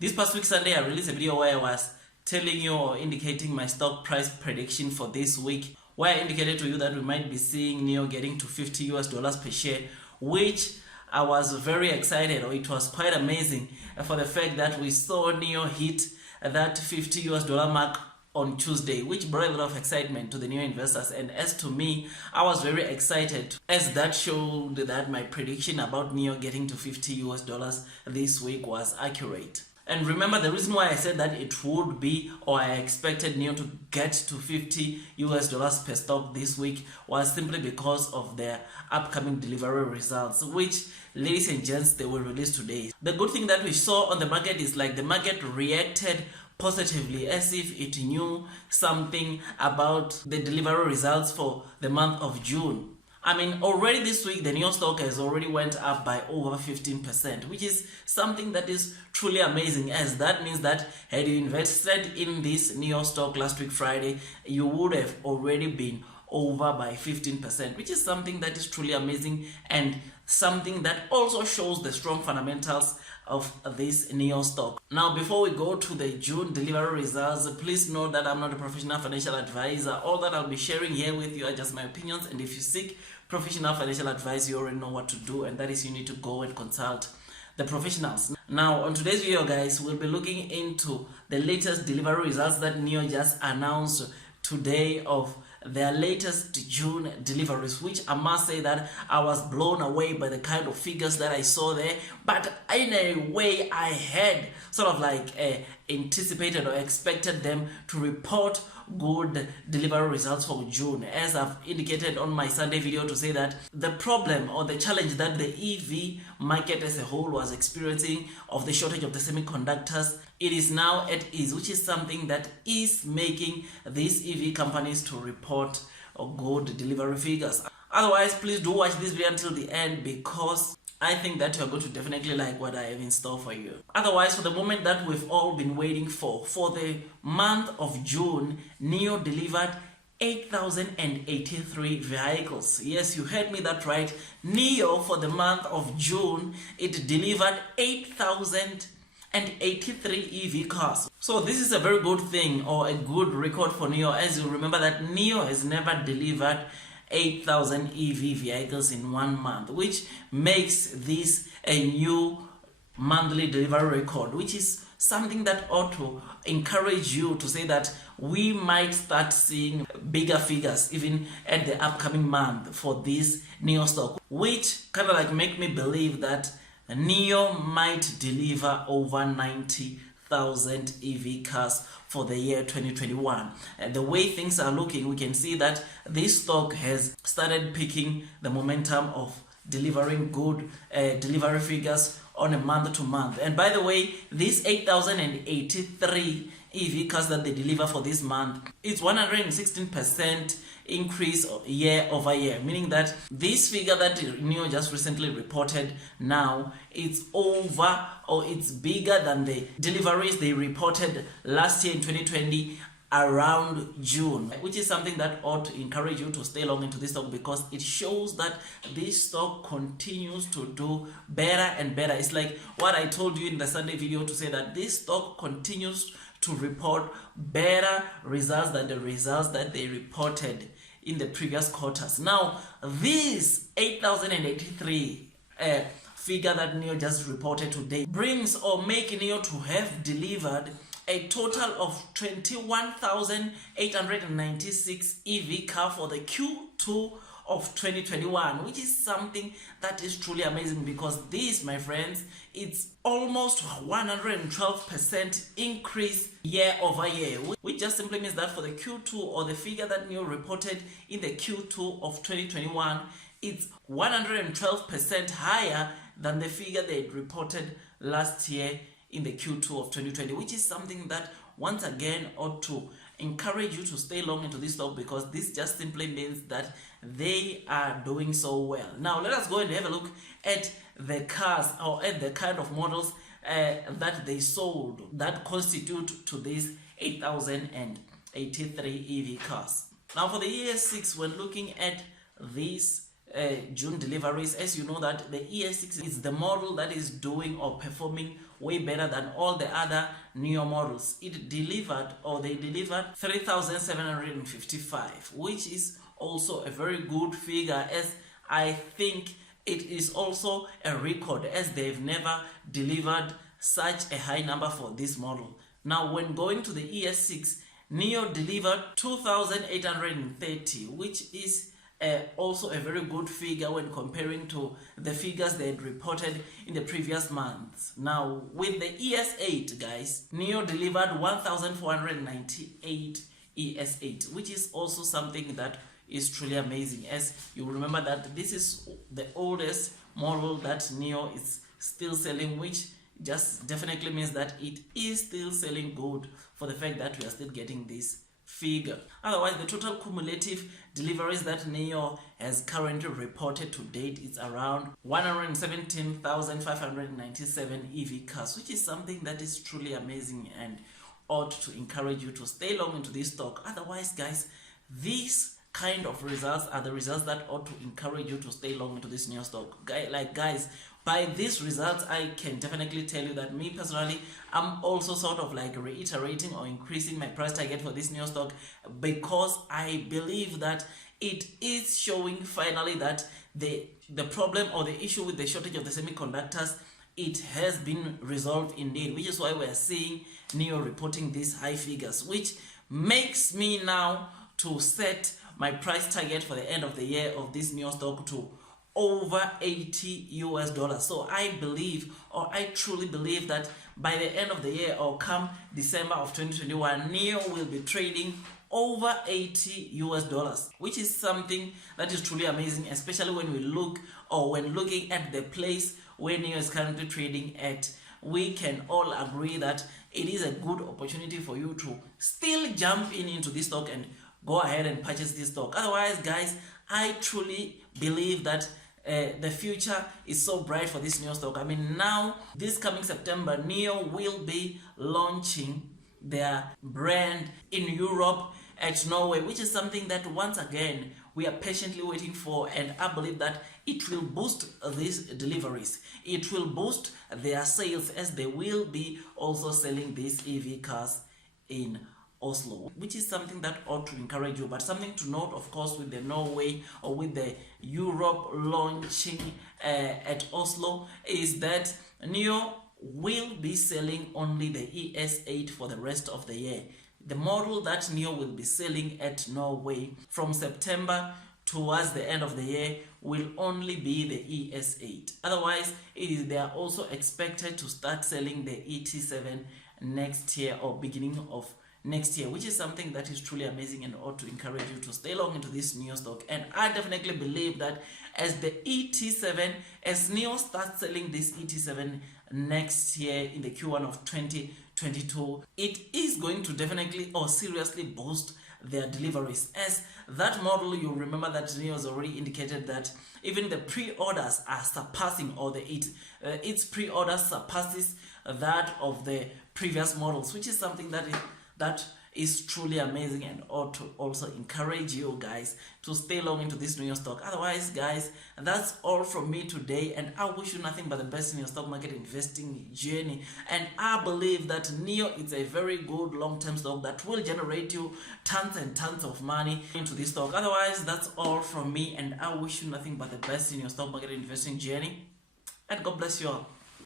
This past week Sunday, I released a video where I was telling you or indicating my stock price prediction for this week, where I indicated to you that we might be seeing NIO getting to $50 per share, which I was very excited, or it was quite amazing for the fact that we saw NIO hit that $50 mark on Tuesday, which brought a lot of excitement to the new investors. And as to me, I was very excited, as that showed that my prediction about NIO getting to $50 this week was accurate. And remember, the reason why I said that it would be, or I expected NIO to get to $50 per stock this week, was simply because of their upcoming delivery results, which, ladies and gents, they will release today. The good thing that we saw on the market is like the market reacted positively, as if it knew something about the delivery results for the month of June. I mean, already this week, the NIO stock has already went up by over 15%, which is something that is truly amazing, as that means that had you invested in this NIO stock last week Friday, you would have already been over by 15%, which is something that is truly amazing and something that also shows the strong fundamentals of this NIO stock. Now, before we go to the June delivery results, please note that I'm not a professional financial advisor. All that I'll be sharing here with you are just my opinions, and if you seek professional financial advice, you already know what to do, and that is you need to go and consult the professionals. Now, on today's video, guys, we'll be looking into the latest delivery results that NIO just announced today of their latest June deliveries, which I must say that I was blown away by the kind of figures that I saw there. But in a way, I had sort of like anticipated or expected them to report good delivery results for June, as I've indicated on my Sunday video, to say that the problem or the challenge that the EV market as a whole was experiencing of the shortage of the semiconductors, it is now at ease, which is something that is making these EV companies to report good delivery figures. Otherwise, please do watch this video until the end, because I think that you're going to definitely like what I have in store for you. Otherwise, for the moment that we've all been waiting for the month of June, NIO delivered 8,083 vehicles. Yes, you heard me that right. NIO, for the month of June, it delivered 8,083 EV cars. So this is a very good thing, or a good record for NIO, as you remember that NIO has never delivered 8,000 EV vehicles in 1 month, which makes this a new monthly delivery record, which is something that ought to encourage you to say that we might start seeing bigger figures even at the upcoming month for this NIO stock, which kind of like make me believe that NIO might deliver over 90,000 EV cars for the year 2021. And the way things are looking, we can see that this stock has started picking the momentum of delivering good delivery figures on a month to month. And by the way, these 8,083 EV cars that they deliver for this month, it's 116% increase year over year, meaning that this figure that NIO just recently reported now, it's over, or it's bigger than the deliveries they reported last year in 2020 around June, which is something that ought to encourage you to stay long into this stock, because it shows that this stock continues to do better and better. It's like what I told you in the Sunday video, to say that this stock continues to report better results than the results that they reported in the previous quarters. Now, this 8,083 figure that NIO just reported today brings or make NIO to have delivered a total of 21,896 EV car for the Q2 of 2021, which is something that is truly amazing, because this, my friends, it's almost 112% increase year over year, which just simply means that for the Q2, or the figure that NIO reported in the Q2 of 2021, it's 112% higher than the figure they reported last year in the Q2 of 2020, which is something that once again ought to encourage you to stay long into this stock, because this just simply means that they are doing so well. Now, let us go and have a look at the cars, or at the kind of models that they sold that constitute to these 8,083 EV cars. Now, for the ES6, when looking at these June deliveries, as you know that the ES6 is the model that is doing or performing way better than all the other NIO models. They delivered 3,755, which is also a very good figure, as I think it is also a record, as they've never delivered such a high number for this model. Now, when going to the ES6, NIO delivered 2,830, which is also a very good figure when comparing to the figures they had reported in the previous months. Now, with the ES8, guys, NIO delivered 1,498 ES8, which is also something that is truly amazing, as you remember that this is the oldest model that NIO is still selling, which just definitely means that it is still selling good for the fact that we are still getting this figure. Otherwise, the total cumulative deliveries that NIO has currently reported to date is around 117,597 EV cars, which is something that is truly amazing and ought to encourage you to stay long into this stock. Otherwise, guys, these kind of results are the results that ought to encourage you to stay long into this NIO stock. Guys, by these results, I can definitely tell you that me personally, I'm also sort of like reiterating or increasing my price target for this NIO stock, because I believe that it is showing finally that the problem or the issue with the shortage of the semiconductors, it has been resolved indeed, which is why we're seeing NIO reporting these high figures, which makes me now to set my price target for the end of the year of this NIO stock to over $80. So I believe, or I truly believe, that by the end of the year or come December of 2021, NIO will be trading over $80, which is something that is truly amazing, especially when we look, or when looking at the place where NIO is currently trading at. We can all agree that it is a good opportunity for you to still jump into this stock and go ahead and purchase this stock. Otherwise, guys, I truly believe that the future is so bright for this NIO stock. I mean, now this coming September, NIO will be launching their brand in Europe at Norway, which is something that once again we are patiently waiting for, and I believe that it will boost these deliveries. It will boost their sales, as they will be also selling these EV cars in Oslo, which is something that ought to encourage you. But something to note, of course, with the Norway or with the Europe launching at Oslo, is that NIO will be selling only the ES8 for the rest of the year. The model that NIO will be selling at Norway from September towards the end of the year will only be the ES8. Otherwise, they are also expected to start selling the ET7 next year or beginning of next year, which is something that is truly amazing and ought to encourage you to stay long into this NIO stock. And I definitely believe that as NIO starts selling this ET7 next year in the Q1 of 2022, it is going to definitely or seriously boost their deliveries, as that model, you remember that NIO has already indicated that even the pre-orders are surpassing, or its pre-orders surpasses that of the previous models, which is something that is truly amazing and ought to also encourage you guys to stay long into this NIO stock. Otherwise, guys, that's all from me today, and I wish you nothing but the best in your stock market investing journey. And I believe that NIO is a very good long-term stock that will generate you tons and tons of money into this stock. Otherwise, that's all from me, and I wish you nothing but the best in your stock market investing journey, and God bless you all.